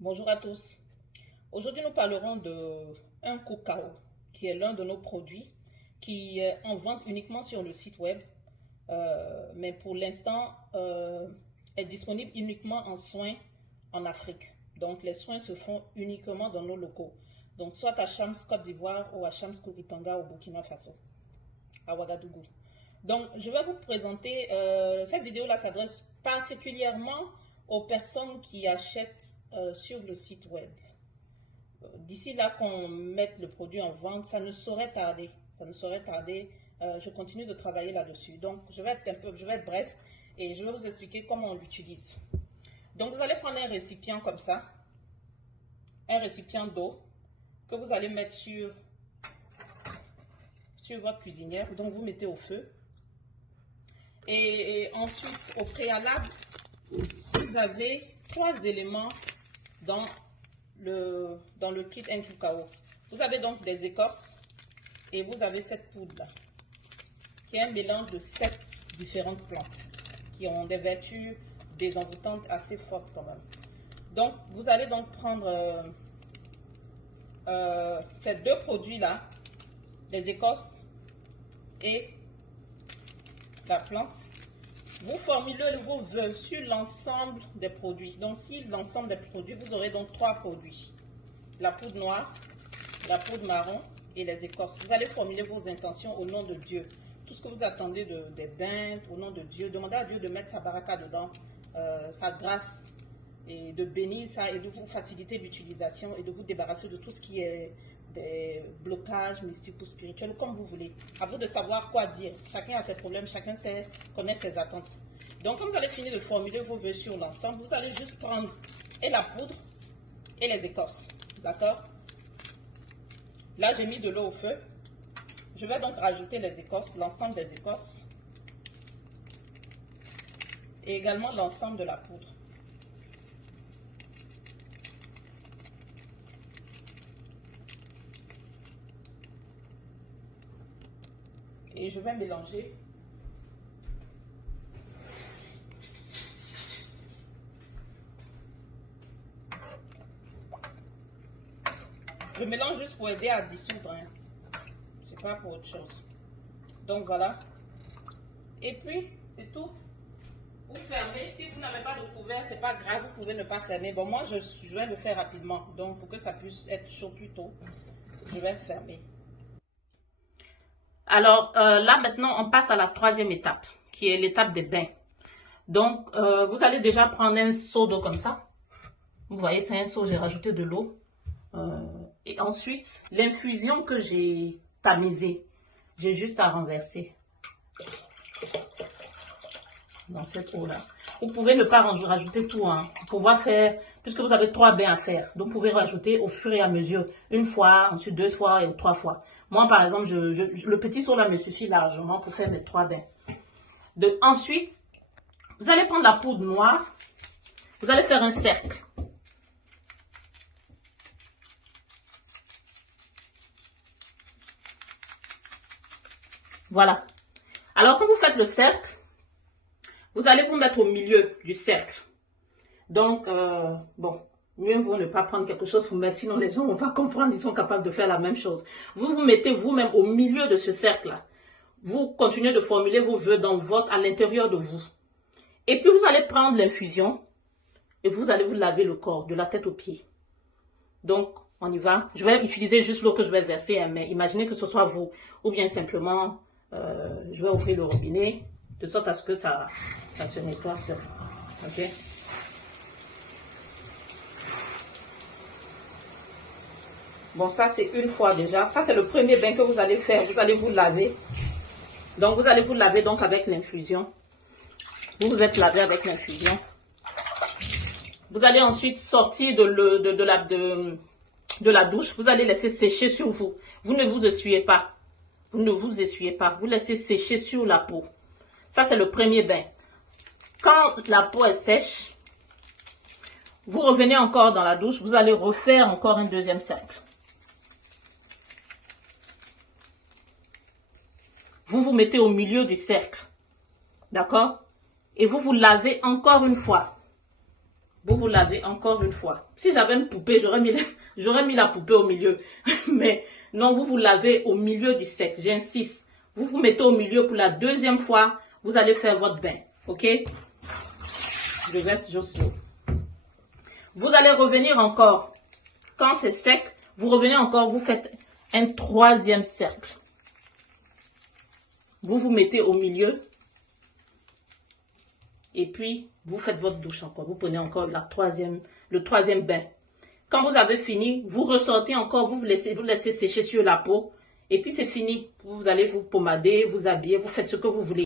Bonjour à tous. Aujourd'hui, nous parlerons de un cacao qui est l'un de nos produits qui est en vente uniquement sur le site web, mais pour l'instant est disponible uniquement en soins en Afrique. Donc, les soins se font uniquement dans nos locaux. Donc, soit à Chams, Côte d'Ivoire ou à Chams, Koukitanga au Burkina Faso, à Ouagadougou. Donc, je vais vous présenter, cette vidéo-là s'adresse particulièrement aux personnes qui achètent sur le site web. D'ici là qu'on mette le produit en vente, ça ne saurait tarder. Ça ne saurait tarder. Je continue de travailler là-dessus. Donc, je vais être bref et je vais vous expliquer comment on l'utilise. Donc, vous allez prendre un récipient comme ça, un récipient d'eau que vous allez mettre sur votre cuisinière. Donc, vous mettez au feu. Et ensuite, au préalable, vous avez 3 éléments dans le kit Cacao. Vous avez donc des écorces et vous avez cette poudre-là, qui est un mélange de 7 différentes plantes qui ont des vertus désenvoûtantes assez fortes quand même. Donc, vous allez donc prendre ces 2 produits-là, les écorces et la plante. Vous formulez vos vœux sur l'ensemble des produits. Donc, si l'ensemble des produits, vous aurez donc 3 produits. La poudre noire, la poudre marron et les écorces. Vous allez formuler vos intentions au nom de Dieu. Tout ce que vous attendez des bains, au nom de Dieu. Demandez à Dieu de mettre sa baraka dedans, sa grâce, et de bénir ça et de vous faciliter l'utilisation et de vous débarrasser de tout ce qui est des blocages mystiques ou spirituels, comme vous voulez. À vous de savoir quoi dire. Chacun a ses problèmes, chacun connaît ses attentes. Donc, quand vous allez finir de formuler vos vœux sur l'ensemble, vous allez juste prendre et la poudre et les écorces. D'accord? Là, j'ai mis de l'eau au feu. Je vais donc rajouter les écorces, l'ensemble des écorces. Et également l'ensemble de la poudre. Et je vais mélanger. Je mélange juste pour aider à dissoudre. Hein. C'est pas pour autre chose. Donc voilà. Et puis, c'est tout. Vous fermez. Si vous n'avez pas de couvert, c'est pas grave. Vous pouvez ne pas fermer. Bon, moi, je vais le faire rapidement. Donc, pour que ça puisse être chaud plus tôt, je vais fermer. Alors, là, maintenant, on passe à la 3e étape, qui est l'étape des bains. Donc, vous allez déjà prendre un seau d'eau comme ça. Vous voyez, c'est un seau, j'ai rajouté de l'eau. Et ensuite, l'infusion que j'ai tamisée, j'ai juste à renverser dans cette eau-là. Vous pouvez ne pas rajouter tout, hein, pour pouvoir faire, puisque vous avez 3 bains à faire. Donc, vous pouvez rajouter au fur et à mesure, une fois, ensuite 2 fois et 3 fois. Moi, par exemple, le petit seau là me suffit largement pour faire mes 3 bains. Ensuite, vous allez prendre la poudre noire, vous allez faire un cercle. Voilà. Alors, quand vous faites le cercle, vous allez vous mettre au milieu du cercle. Donc, bon, mieux vaut ne pas prendre quelque chose pour mettre, sinon les gens ne vont pas comprendre, ils sont capables de faire la même chose. Vous vous mettez vous-même au milieu de ce cercle-là. Vous continuez de formuler vos vœux à l'intérieur de vous. Et puis, vous allez prendre l'infusion et vous allez vous laver le corps, de la tête aux pieds. Donc, on y va. Je vais utiliser juste l'eau que je vais verser, hein, mais imaginez que ce soit vous. Ou bien simplement, je vais ouvrir le robinet, de sorte à ce que ça se nettoie seul. Ok? Bon, ça c'est une fois déjà. Ça c'est le premier bain que vous allez faire. Vous allez vous laver. Donc, vous allez vous laver donc avec l'infusion. Vous vous êtes lavé avec l'infusion. Vous allez ensuite sortir de la douche. Vous allez laisser sécher sur vous. Vous ne vous essuyez pas. Vous ne vous essuyez pas. Vous laissez sécher sur la peau. Ça, c'est le premier bain. Quand la peau est sèche, vous revenez encore dans la douche. Vous allez refaire encore un 2e cercle. Vous vous mettez au milieu du cercle. D'accord? Et vous vous lavez encore une fois. vous lavez encore une fois. Si j'avais une poupée, j'aurais mis la poupée au milieu. Mais non, vous lavez au milieu du sec. J'insiste. Vous vous mettez au milieu pour la deuxième fois. Vous allez faire votre bain. Ok? Je verse juste l'eau. Vous allez revenir encore. Quand c'est sec, vous revenez encore. Vous faites un troisième cercle. Vous vous mettez au milieu. Et puis, vous faites votre douche encore. Vous prenez encore le troisième bain. Quand vous avez fini, vous ressortez encore, vous laissez sécher sur la peau. Et puis, c'est fini. Vous allez vous pommader, vous habiller, vous faites ce que vous voulez.